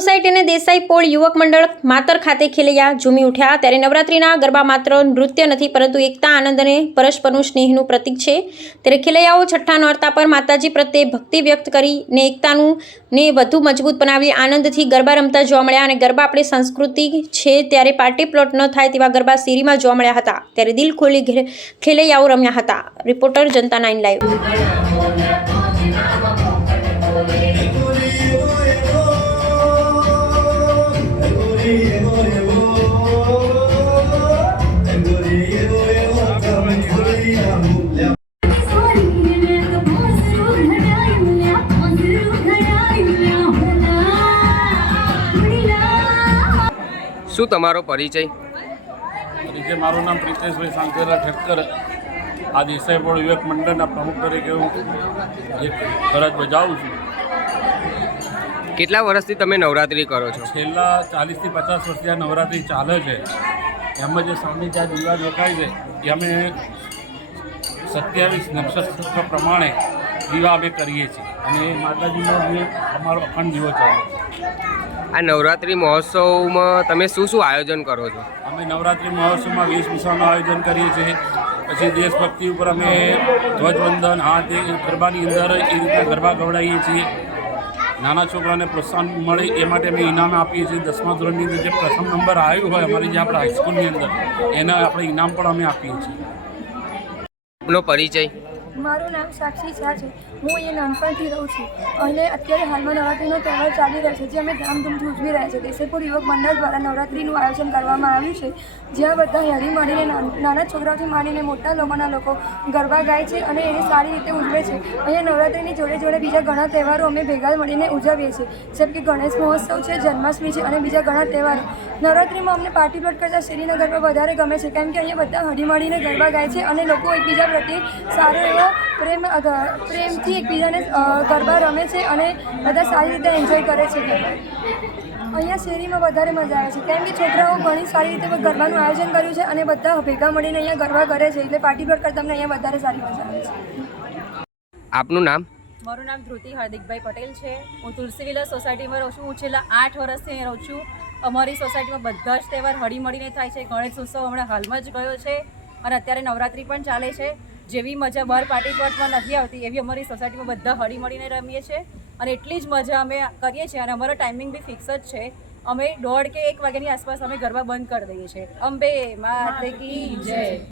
Society અને દેસાઈ પોળ યુવક મંડળ માતર ખાતે ખેલૈયા ઝૂમી ઉઠ્યા। ત્યારે નવરાત્રિના ગરબા માત્ર નૃત્ય નથી પરંતુ એકતા, આનંદ અને પરસ્પરનું સ્નેહનું પ્રતીક છે। ત્યારે ખેલૈયાઓ છઠ્ઠા નોરતા પર માતાજી પ્રત્યે ભક્તિ વ્યક્ત કરીને એકતાનું ને વધુ મજબૂત બનાવી આનંદથી ગરબા રમતા જોવા મળ્યા। અને ગરબા આપણી સંસ્કૃતિ છે ત્યારે પાર્ટી પ્લોટ ન થાય તેવા ગરબા શેરીમાં જોવા મળ્યા હતા। ત્યારે દિલ ખોલી ખેલૈયાઓ રમ્યા હતા। રિપોર્ટર जनता 9 લાઈવ। શું તમારો પરિચય? મારું નામ પ્રિતેશભાઈ સાંકેલા ઠક્કર। આ દેસાઈ પોળ યુવક મંડળના પ્રમુખ તરીકે હું એક ફરજ બજાવું છું। કેટલા વર્ષથી તમે નવરાત્રિ કરો છો? છેલ્લા 40 થી 50 વર્ષથી આ નવરાત્રિ ચાલે છે। એમાં જે સામે જ્યાં દીવા દેખાય છે એ અમે 27 નક્ષત્ર પ્રમાણે દીવા અમે કરીએ છીએ અને માતાજીનો અમે અમારો અખંડ દીવો ચાલે છે। આ નવરાત્રિ મહોત્સવમાં તમે શું શું આયોજન કરો છો? અમે નવરાત્રિ મહોત્સવમાં વેશભૂષાનું આયોજન કરીએ છીએ। પછી દેશભક્તિ ઉપર અમે ધ્વજવંદન, હાથ ગરબાની અંદર એ રીતે ગરબા ગવડાવીએ છીએ। નાના છોકરાને પ્રોત્સાહન મળે એ માટે અમે ઇનામ આપીએ છીએ। 10મા ધોરણની અંદર જે પ્રથમ નંબર આવ્યો હોય અમારી જે આપણા હાઈસ્કૂલની અંદર એના આપણે ઇનામ પણ અમે આપીએ છીએ। આપનો પરિચય? મારું નામ સાક્ષી શાહ છે। હું અહીંયા નાનપણથી રહું છું અને અત્યારે હાલમાં નવરાત્રિનો તહેવાર ચાલી રહ્યો છે જે અમે ધામધૂમથી ઉજવી રહ્યા છીએ। દેસાઈ પોળ યુવક મંડળ દ્વારા નવરાત્રિનું આયોજન કરવામાં આવ્યું છે જ્યાં બધા હળી મળીને નાના છોકરાઓથી માંડીને મોટા લોકોના લોકો ગરબા ગાય છે અને એને સારી રીતે ઉજવે છે। અહીંયા નવરાત્રિની જોડે જોડે બીજા ઘણા તહેવારો અમે ભેગા મળીને ઉજવીએ છીએ જેમ કે ગણેશ મહોત્સવ છે, જન્માષ્ટમી છે અને બીજા ઘણા તહેવારો। નવરાત્રિમાં અમને પાર્ટી પ્લોટ કરતાં શેરીના ગરબા વધારે ગમે છે કેમ કે અહીંયા બધા હળી મળીને ગરબા ગાય છે અને લોકો એકબીજા પ્રત્યે સારો એવો પ્રેમથી એકબીજાને ગરબા રમે છે અને બધા સારી રીતે એન્જોય કરે છે। અહીંયા શેરીમાં વધારે મજા આવે છે કેમ કે છોકરાઓ ઘણી સારી રીતે ગરબાનું આયોજન કર્યું છે અને બધા ભેગા મળીને અહીંયા ગરબા કરે છે એટલે પાર્ટી પ્લોટ કરતાં અમને અહીંયા વધારે સારી મજા આવે છે। આપનું નામ? મારું નામ ધ્રુતિ હાર્દિકભાઈ પટેલ છે। હું તુલસી વિલા સોસાયટીમાં રહું છું। હું છેલ્લા 8 વર્ષથી અહીં રહું છું। અમારી સોસાયટીમાં બધા જ તહેવાર હળી મળીને થાય છે। ગણેશ ઉત્સવ હમણાં હાલમાં જ ગયો છે અને અત્યારે નવરાત્રિ પણ ચાલે છે। જેવી મજા બહાર પાર્ટી પ્લોટમાં નથી આવતી એવી અમારી સોસાયટીમાં બધા હળી મળીને રમીએ છીએ અને એટલી જ મજા અમે કરીએ છીએ અને અમારો ટાઈમિંગ બી ફિક્સ જ છે। અમે 1:30 કે 1 વાગ્યાની આસપાસ અમે ગરબા બંધ કરી દઈએ છીએ। અંબે માત કી જય।